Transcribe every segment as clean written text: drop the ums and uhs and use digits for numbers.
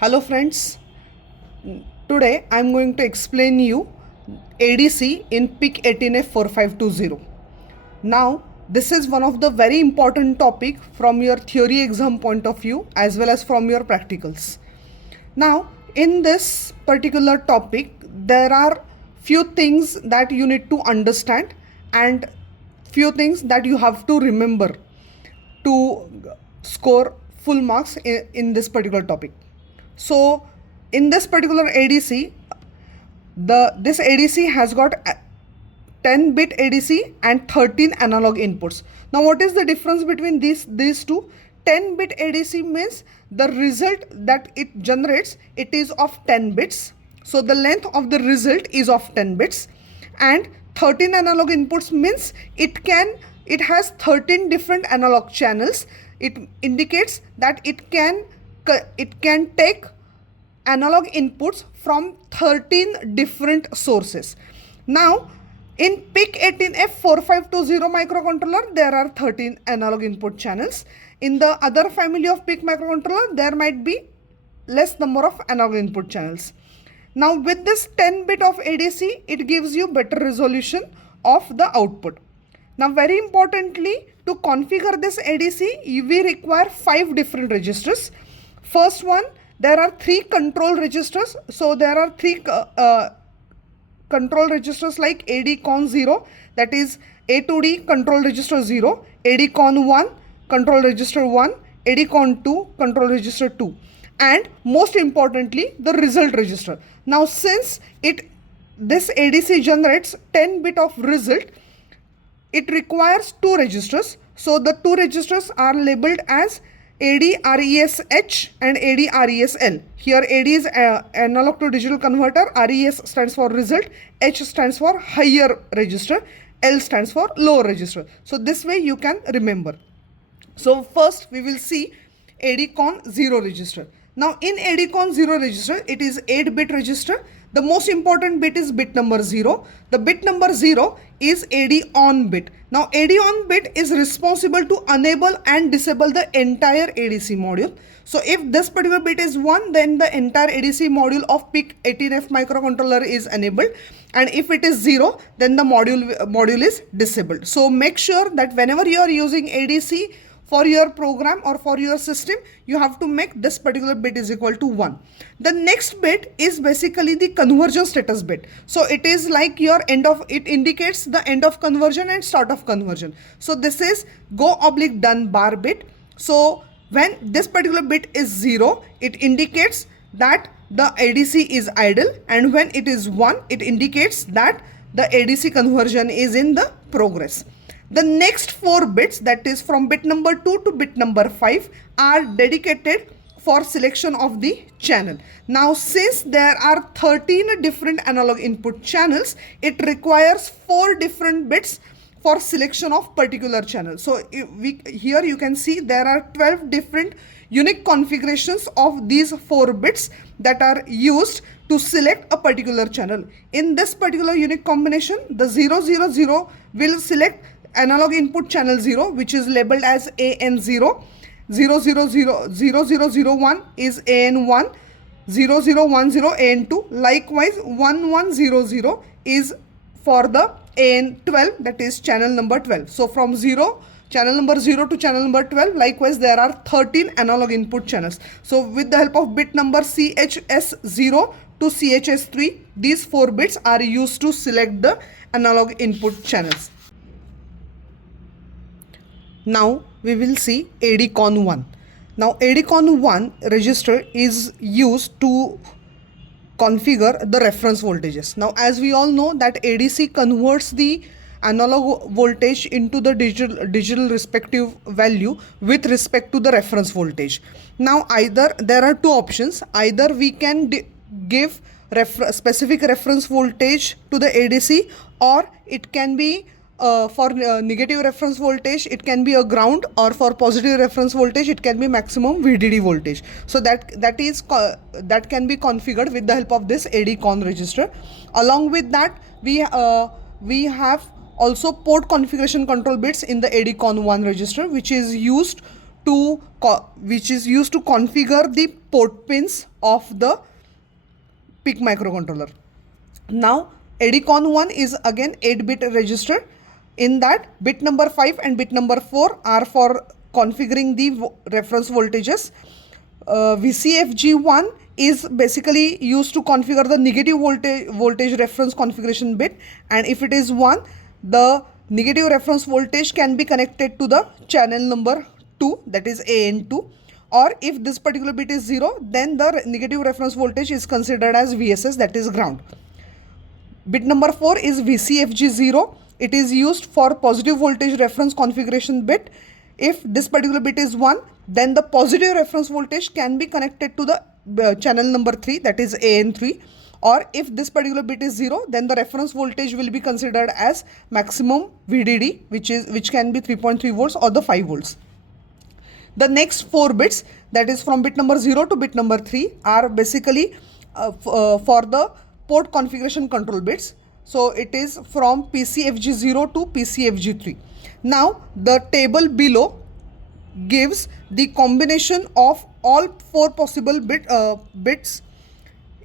Hello friends, today I am going to explain you ADC in PIC18F4520. Now this is one of the very important topic from your theory exam point of view as well as from your practicals. Now in this particular topic there are few things that you need to understand and few things that you have to remember to score full marks in this particular topic. So in this particular ADC, this ADC has got 10-bit ADC and 13 analog inputs. Now what is the difference between these two? 10-bit ADC means the result that it generates, it is of 10 bits. So the length of the result is of 10 bits, and 13 analog inputs means it has 13 different analog channels. It indicates that it can take analog inputs from 13 different sources. Now in PIC18F4520 microcontroller there are 13 analog input channels. In the other family of PIC microcontroller there might be less number of analog input channels. Now with this 10-bit of ADC, it gives you better resolution of the output. Now very importantly, to configure this ADC we require 5 different registers. First one, there are 3 control registers. So there are 3 control registers like AD-Con0, that is A to D control register 0, AD-Con1 control register 1, AD-Con2 control register 2, and most importantly the result register. Now since this ADC generates 10-bit of result, it requires 2 registers. So the 2 registers are labeled as AD-RES-H and AD-RES-L. Here AD is analog to digital converter, RES stands for result, H stands for higher register, L stands for lower register. So this way you can remember. So first we will see AD-Con0 register. Now in AD-Con0 register, it is 8-bit register. The most important bit is bit number 0. The bit number 0 is AD-on bit. Now AD-on bit is responsible to enable and disable the entire ADC module. So if this particular bit is 1, then the entire ADC module of PIC18F microcontroller is enabled, and if it is 0, then the module is disabled. So make sure that whenever you are using ADC for your program or for your system, you have to make this particular bit is equal to 1. The next bit is basically the conversion status bit. So it is like your it indicates the end of conversion and start of conversion. So this is go/done bar bit. So when this particular bit is 0, it indicates that the ADC is idle, and when it is 1, it indicates that the ADC conversion is in the progress. The next 4 bits, that is from bit number 2 to bit number 5, are dedicated for selection of the channel. Now since there are 13 different analog input channels, it requires 4 different bits for selection of particular channel. So here you can see there are 12 different unique configurations of these 4 bits that are used to select a particular channel. In this particular unique combination, the 000 will select analog input channel 0, which is labeled as AN0, 0001 is AN1, 0010 AN2, likewise 1100 is for the AN12, that is channel number 12. So from channel number 0 to channel number 12, likewise there are 13 analog input channels. So with the help of bit number CHS0 to CHS3, these 4 bits are used to select the analog input channels. Now we will see AD-Con1. Now AD-Con1 register is used to configure the reference voltages. Now as we all know that ADC converts the analog voltage into the digital respective value with respect to the reference voltage. Now either there are 2 options. Either we can give specific reference voltage to the ADC, or it can be for negative reference voltage it can be a ground, or for positive reference voltage it can be maximum VDD voltage. So that can be configured with the help of this AD-Con register. Along with that we have also port configuration control bits in the AD-Con1 register, which is used which is used to configure the port pins of the PIC microcontroller. Now ADCON 1 is again 8-bit register. In that, bit number 5 and bit number 4 are for configuring the reference voltages. VCFG1 is basically used to configure the negative voltage reference configuration bit, and if it is 1, the negative reference voltage can be connected to the channel number 2, that is AN2, or if this particular bit is 0, then the negative reference voltage is considered as VSS, that is ground. Bit number 4 is VCFG0. It is used for positive voltage reference configuration bit. If this particular bit is 1, then the positive reference voltage can be connected to the channel number 3, that is AN3, or if this particular bit is 0, then the reference voltage will be considered as maximum VDD, which can be 3.3 volts or the 5 volts. The next 4 bits, that is from bit number 0 to bit number 3, are basically for the port configuration control bits. So it is from PCFG0 to PCFG3. Now the table below gives the combination of all 4 possible bits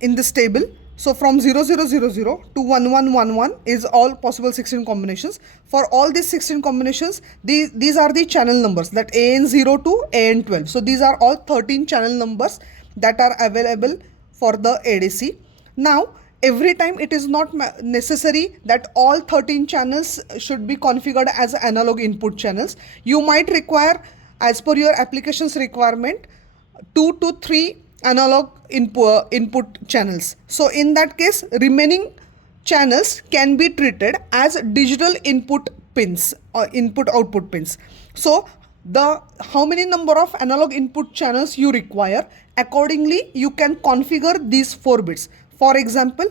in this table. So from 0000 to 1111 is all possible 16 combinations. For all these 16 combinations, these are the channel numbers, that AN0 to AN12. So these are all 13 channel numbers that are available for the ADC. Now every time it is not necessary that all 13 channels should be configured as analog input channels. You might require, as per your application's requirement, 2 to 3 analog input channels. So in that case, remaining channels can be treated as digital input pins or input output pins. So how many number of analog input channels you require, accordingly you can configure these 4 bits. For example,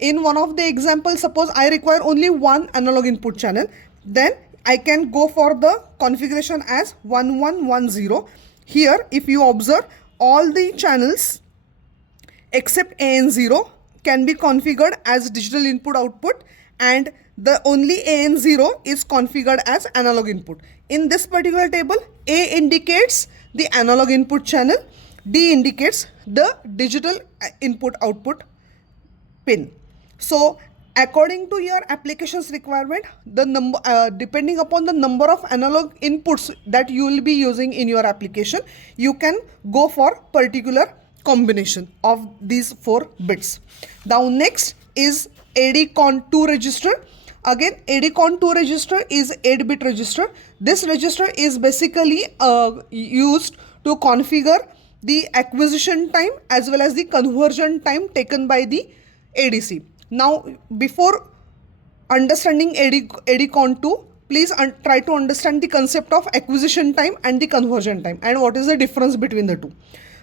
in one of the examples, suppose I require only 1 analog input channel, then I can go for the configuration as 1110. Here, if you observe, all the channels except AN0 can be configured as digital input output, and the only AN0 is configured as analog input. In this particular table, A indicates the analog input channel, D indicates the digital input output pin. So according to your application's requirement, the number depending upon the number of analog inputs that you will be using in your application, you can go for particular combination of these 4 bits. Now next is ADCON2 register. Again, ADCON2 register is 8-bit register. This register is basically used to configure the acquisition time as well as the conversion time taken by the ADC. Now before understanding ADCON2, please try to understand the concept of acquisition time and the conversion time and what is the difference between the two.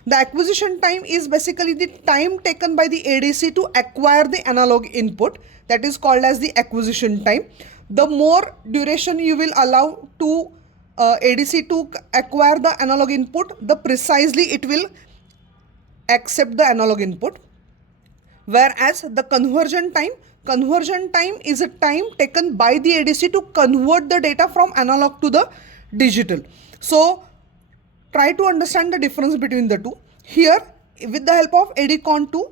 The acquisition time is basically the time taken by the ADC to acquire the analog input, that is called as the acquisition time. The more duration you will allow to ADC to acquire the analog input, the precisely it will accept the analog input. Whereas the conversion time is a time taken by the ADC to convert the data from analog to the digital. So try to understand the difference between the two. Here, with the help of ADCON2,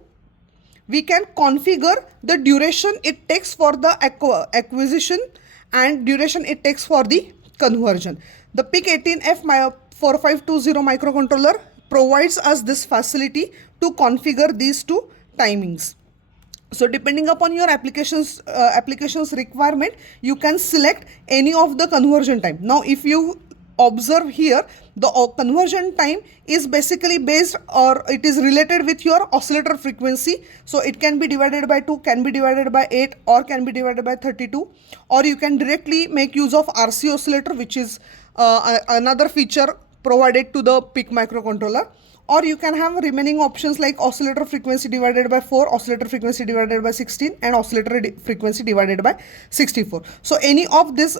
we can configure the duration it takes for the acquisition and duration it takes for the conversion. The PIC18F4520 microcontroller provides us this facility to configure these two timings. So depending upon your application's requirement, you can select any of the conversion time. Now if you observe here, the conversion time is basically based, or it is related with your oscillator frequency. So it can be divided by 2, can be divided by 8, or can be divided by 32, or you can directly make use of RC oscillator, which is another feature provided to the PIC microcontroller. Or you can have remaining options like oscillator frequency divided by 4, oscillator frequency divided by 16, and oscillator frequency divided by 64. So any of this,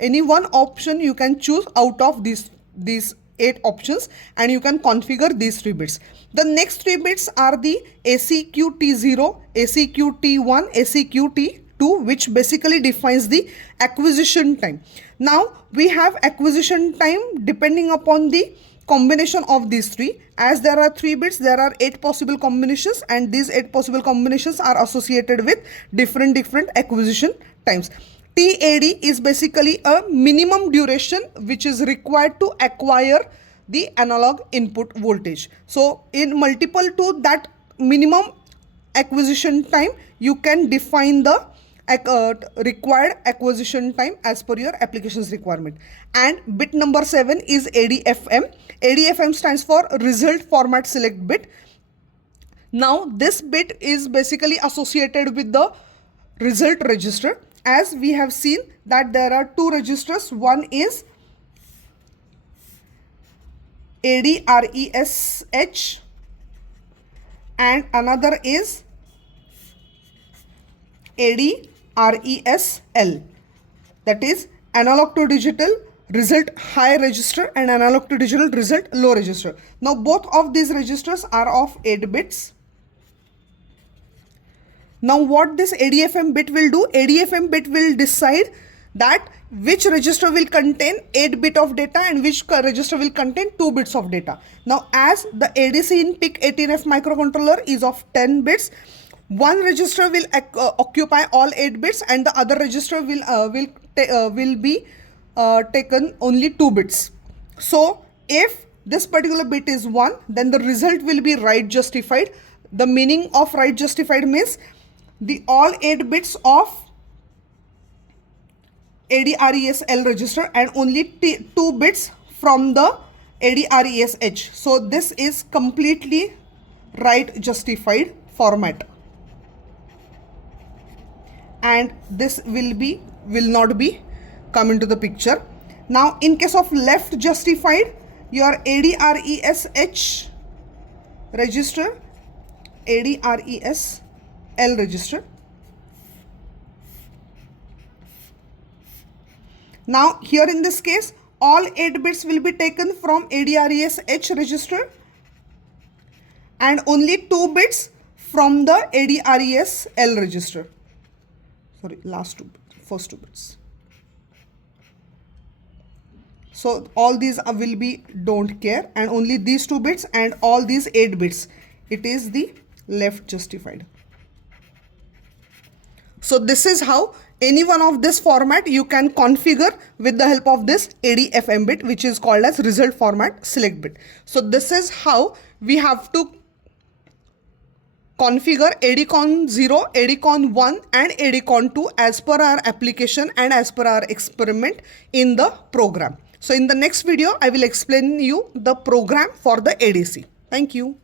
any one option you can choose out of these 8 options, and you can configure these 3 bits. The next 3 bits are the ACQT0, ACQT1, 2, which basically defines the acquisition time. Now we have acquisition time depending upon the combination of these three. As there are 3 bits, there are 8 possible combinations, and these 8 possible combinations are associated with different acquisition times. TAD is basically a minimum duration which is required to acquire the analog input voltage. So in multiple to that minimum acquisition time, you can define the required acquisition time as per your application's requirement. And bit number 7 is ADFM. ADFM stands for result format select bit. Now this bit is basically associated with the result register. As we have seen that there are 2 registers. One is ADRESH and another is ADRESL, that is analog to digital result high register and analog to digital result low register. Now both of these registers are of 8 bits. Now what this ADFM bit will do, ADFM bit will decide that which register will contain 8 bit of data and which register will contain 2 bits of data. Now as the ADC in PIC18F microcontroller is of 10 bits, one register will occupy all 8 bits and the other register will be taken only 2 bits. So if this particular bit is 1, then the result will be write justified. The meaning of write justified means the all 8 bits of ADRESL register and only 2 bits from the ADRESH. So this is completely write justified format, and this will not be come into the picture. Now in case of left justified, your ADRESH register, ADRESL register. Now here in this case, all 8 bits will be taken from ADRESH register and only 2 bits from the ADRESL register. Sorry, first 2 bits. So all these will be don't care, and only these 2 bits and all these 8 bits. It is the left justified. So this is how any one of this format you can configure with the help of this ADFM bit, which is called as result format select bit. So this is how we have to configure ADCON 0, ADCON 1 and ADCON 2 as per our application and as per our experiment in the program. So in the next video, I will explain you the program for the ADC. Thank you.